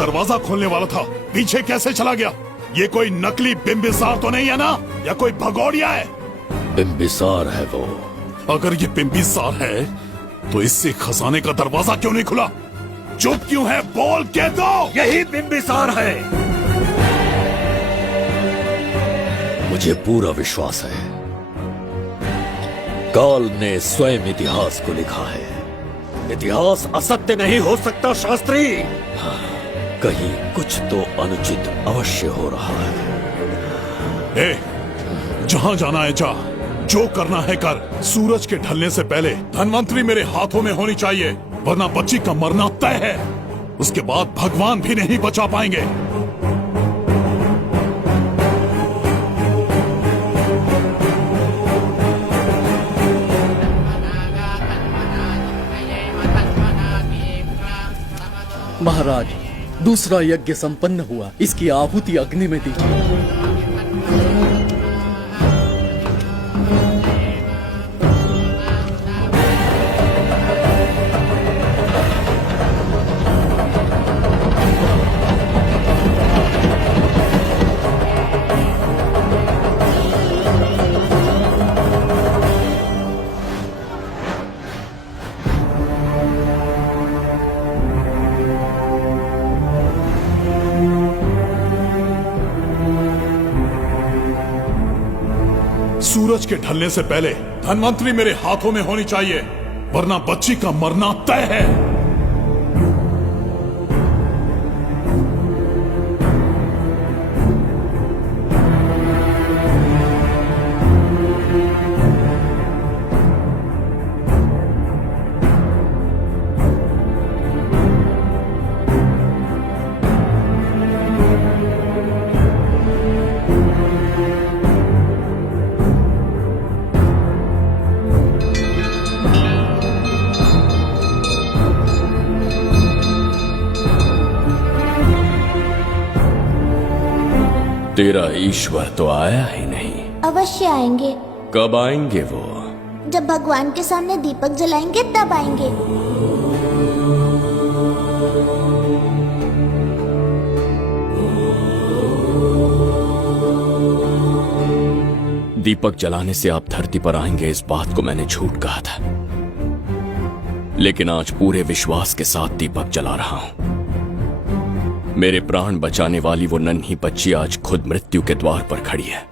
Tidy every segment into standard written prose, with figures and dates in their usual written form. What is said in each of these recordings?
दरवाजा खोलने वाला था, पीछे कैसे चला गया? ये कोई नकली बिम्बिसार तो नहीं है ना, या कोई भगोड़िया है? बिम्बिसार है वो। अगर ये बिम्बिसार है तो इससे खजाने का दरवाजा क्यों नहीं खुला? चुप क्यों है? बोल के दो। यही बिम्बिसार है। मुझे पूरा विश्वास है, काल ने स्वयं इतिहास को लिखा है। इतिहास असत्य नहीं हो सकता शास्त्री। हाँ, कहीं कुछ तो अनुचित अवश्य हो रहा है। ए, जहां जाना है जा, जो करना है कर। सूरज के ढलने से पहले धनवंतरी मेरे हाथों में होनी चाहिए, वरना बच्ची का मरना तय है। उसके बाद भगवान भी नहीं बचा पाएंगे। महाराज, दूसरा यज्ञ संपन्न हुआ, इसकी आहुति अग्नि में दी। सूरज के ढलने से पहले धनवंतरी मेरे हाथों में होनी चाहिए, वरना बच्ची का मरना तय है। तेरा ईश्वर तो आया ही नहीं। अवश्य आएंगे। कब आएंगे वो? जब भगवान के सामने दीपक जलाएंगे तब आएंगे। दीपक जलाने से आप धरती पर आएंगे, इस बात को मैंने झूठ कहा था, लेकिन आज पूरे विश्वास के साथ दीपक जला रहा हूं। मेरे प्राण बचाने वाली वो नन्ही बच्ची आज खुद मृत्यु के द्वार पर खड़ी है,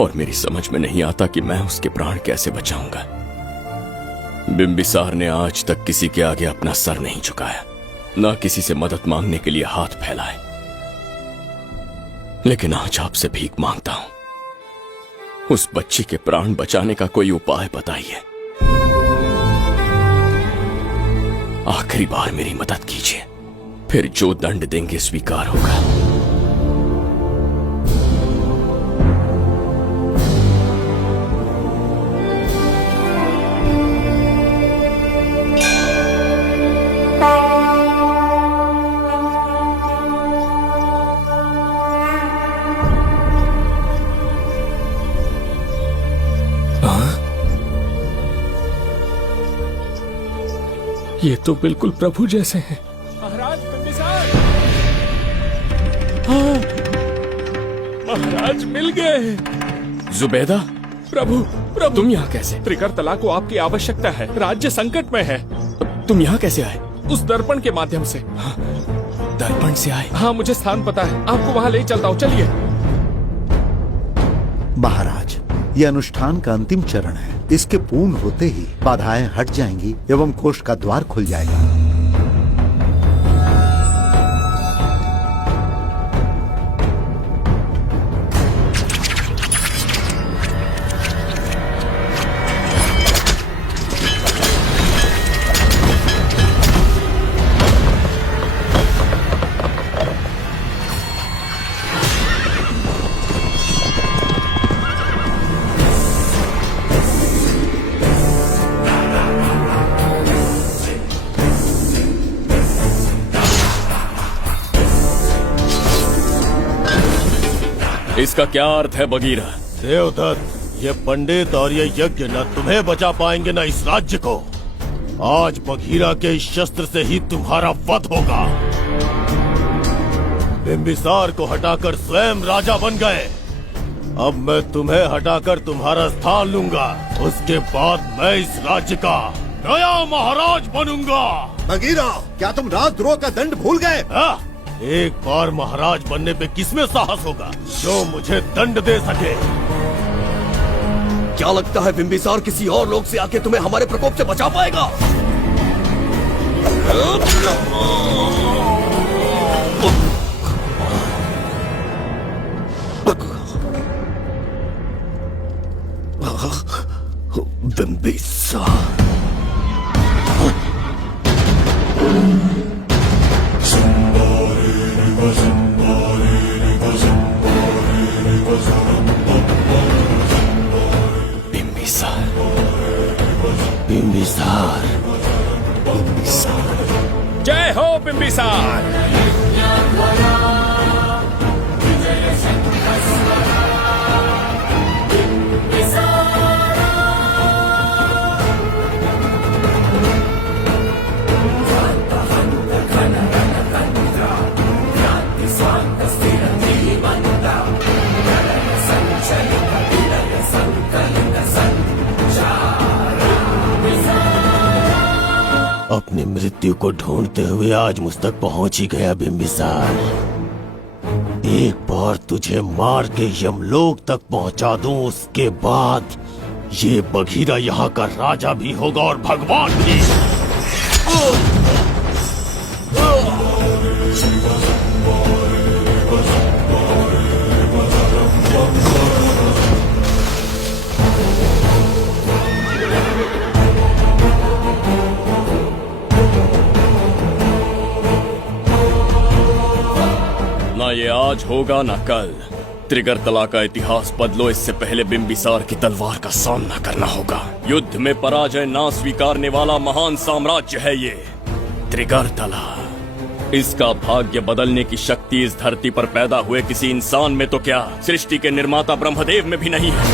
और मेरी समझ में नहीं आता कि मैं उसके प्राण कैसे बचाऊंगा। बिम्बिसार ने आज तक किसी के आगे अपना सर नहीं झुकाया, ना किसी से मदद मांगने के लिए हाथ फैलाए, लेकिन आज आपसे भीख मांगता हूं। उस बच्ची के प्राण बचाने का कोई उपाय बताइए। आखिरी बार मेरी मदद कीजिए, फिर जो दंड देंगे स्वीकार होगा। ये तो बिल्कुल प्रभु जैसे हैं। महाराज बिम्बिसार! हाँ, महाराज मिल गए। जुबैदा, प्रभु, प्रभु, तुम यहाँ कैसे? त्रिकर्तला को आपकी आवश्यकता है, राज्य संकट में है। तुम यहाँ कैसे आए? उस दर्पण के माध्यम से। दर्पण से आए? हाँ, मुझे स्थान पता है, आपको वहाँ ले चलता हूँ, चलिए। महाराज, ये अनुष्ठान का अंतिम चरण है। इसके पूर्ण होते ही बाधाएं हट जाएंगी एवं कोष का द्वार खुल जाएगा। इसका क्या अर्थ है बगीरा? देवदत्त, ये पंडित और ये यज्ञ न तुम्हें बचा पाएंगे न इस राज्य को। आज बगीरा के इस शस्त्र से ही तुम्हारा वध होगा। बिम्बिसार को हटाकर स्वयं राजा बन गए। अब मैं तुम्हें हटाकर तुम्हारा स्थान लूंगा। उसके बाद मैं इस राज्य का नया महाराज बनूंगा। बगीरा, क्या तुम राजद्रोह का दंड भूल गए? हाँ? एक बार महाराज बनने पे किसमें साहस होगा जो मुझे दंड दे सके। क्या लगता है बिम्बिसार किसी और लोग से आके तुम्हें हमारे प्रकोप से बचा पाएगा? बिम्बिसार बिम्बिसार जय हो बिम्बिसार। अपनी मृत्यु को ढूंढते हुए आज मुझ तक पहुंच ही गया बिम्बिसार। एक बार तुझे मार के यमलोक तक पहुंचा दूं, उसके बाद ये बघीरा यहाँ का राजा भी होगा और भगवान भी। ना ये आज होगा ना कल। त्रिगर्तला का इतिहास बदलो, इससे पहले बिम्बिसार की तलवार का सामना करना होगा। युद्ध में पराजय ना स्वीकारने वाला महान साम्राज्य है ये त्रिगर्तला। इसका भाग्य बदलने की शक्ति इस धरती पर पैदा हुए किसी इंसान में तो क्या, सृष्टि के निर्माता ब्रह्मदेव में भी नहीं है।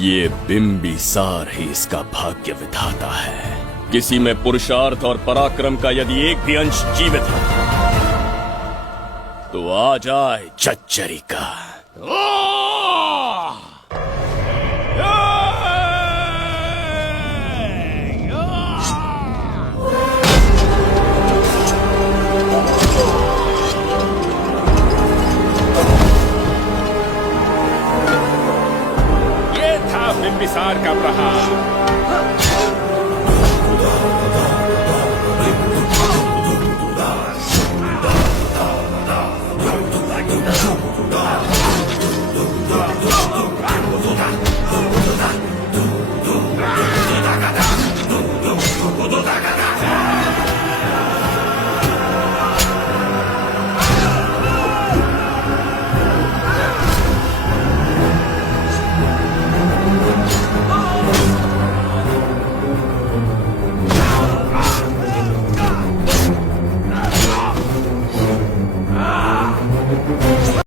ये बिम्बिसार ही इसका भाग्य विधाता है। किसी में पुरुषार्थ और पराक्रम का यदि एक भी अंश जीवित है तो आ जाए चच्चरी का। ये था बिम्बिसार का प्रहार।